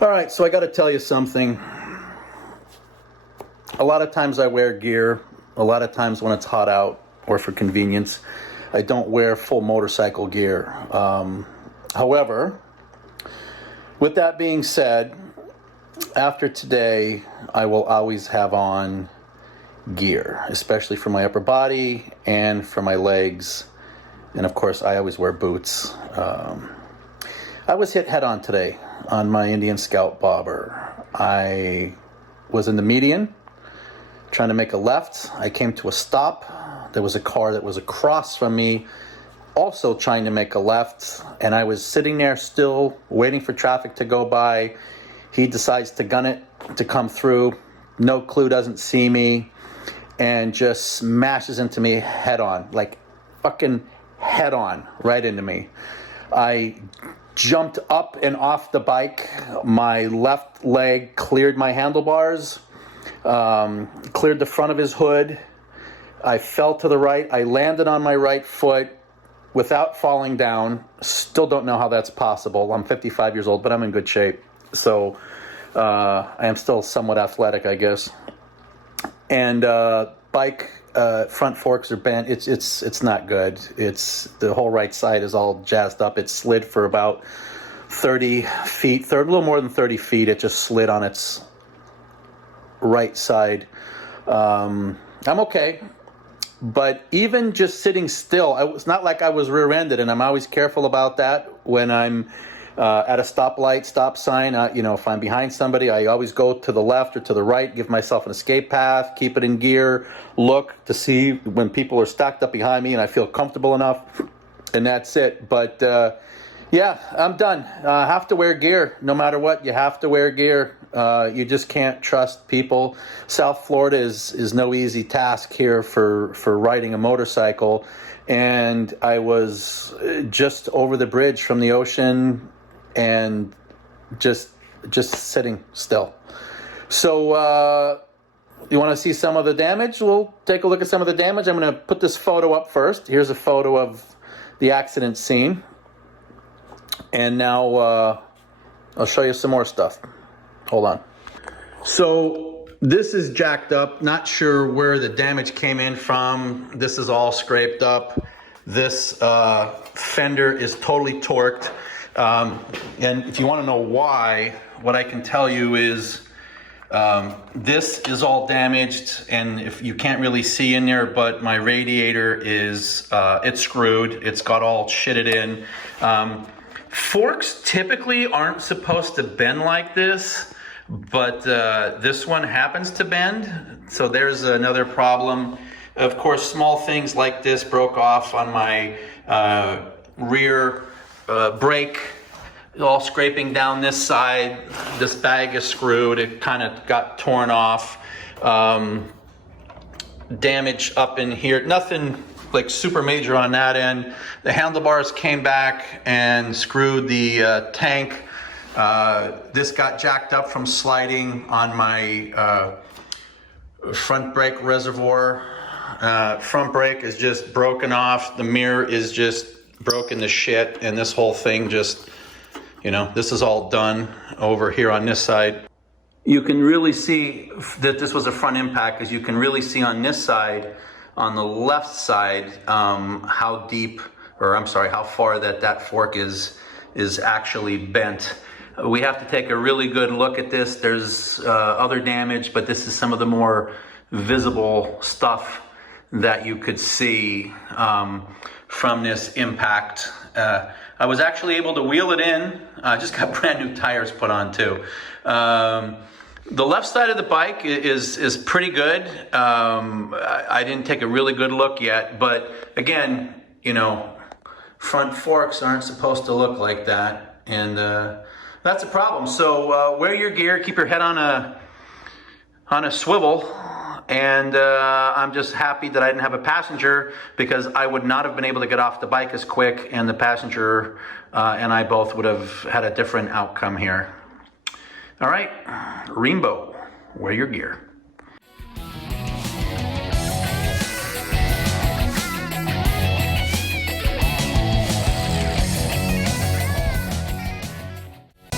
All right, so I got to tell you something. A lot of times I wear gear. A lot of times when it's hot out or for convenience, I don't wear full motorcycle gear. However, with that being said, after today, I will always have on gear, especially for my upper body and for my legs. And of course, I always wear boots. I was hit head on today on my Indian Scout bobber. I was in the median trying to make a left. I came to a stop. There was a car that was across from me also trying to make a left, and I was sitting there still waiting for traffic to go by. He decides to gun it to come through. No clue, doesn't see me, and just smashes into me head on, like fucking head on, right into me. I jumped up and off the bike. My left leg cleared my handlebars, cleared the front of his hood. I fell to the right. I landed on my right foot without falling down. Still don't know how that's possible. I'm 55 years old, but I'm in good shape. So I am still somewhat athletic, I guess. And bike front forks are bent. It's not good. It's the whole right side is all jazzed up. It slid for about 30 feet, a little more than 30 feet. It just slid on its right side. I'm okay. But even just sitting still, it's not like I was rear-ended, and I'm always careful about that when I'm at a stoplight, stop sign. If I'm behind somebody, I always go to the left or to the right, give myself an escape path, keep it in gear, look to see when people are stacked up behind me and I feel comfortable enough, and that's it. But yeah, I'm done. Have to wear gear. No matter what, you have to wear gear. You just can't trust people. South Florida is no easy task here for riding a motorcycle. And I was just over the bridge from the ocean and just sitting still. So you want to see some of the damage? We'll take a look at some of the damage. I'm going to put this photo up first. Here's a photo of the accident scene. And now I'll show you some more stuff. Hold on. So this is jacked up. Not sure where the damage came in from. This is all scraped up. This fender is totally torqued. And if you want to know why, what I can tell you is this is all damaged, and if you can't really see in there, but my radiator is it's screwed. It's got all shitted in. Forks typically aren't supposed to bend like this, but this one happens to bend, so there's another problem. Of course, small things like this broke off on my rear brake, all scraping down this side. This bag is screwed. It kind of got torn off. Damage up in here. Nothing like super major on that end. The handlebars came back and screwed the tank. This got jacked up from sliding on my front brake reservoir. Front brake is just broken off. The mirror is just broken to shit, and this whole thing just, this is all done over here on this side. You can really see that this was a front impact, because you can really see on this side, on the left side, how far that fork is actually bent. We have to take a really good look at this. There's other damage, but this is some of the more visible stuff that you could see from this impact. I was actually able to wheel it in. I just got brand new tires put on too. The left side of the bike is pretty good. I didn't take a really good look yet, but again, front forks aren't supposed to look like that, and that's a problem. So wear your gear, keep your head on a swivel, and I'm just happy that I didn't have a passenger, because I would not have been able to get off the bike as quick, and the passenger and I both would have had a different outcome here. All right, Rainbow, wear your gear.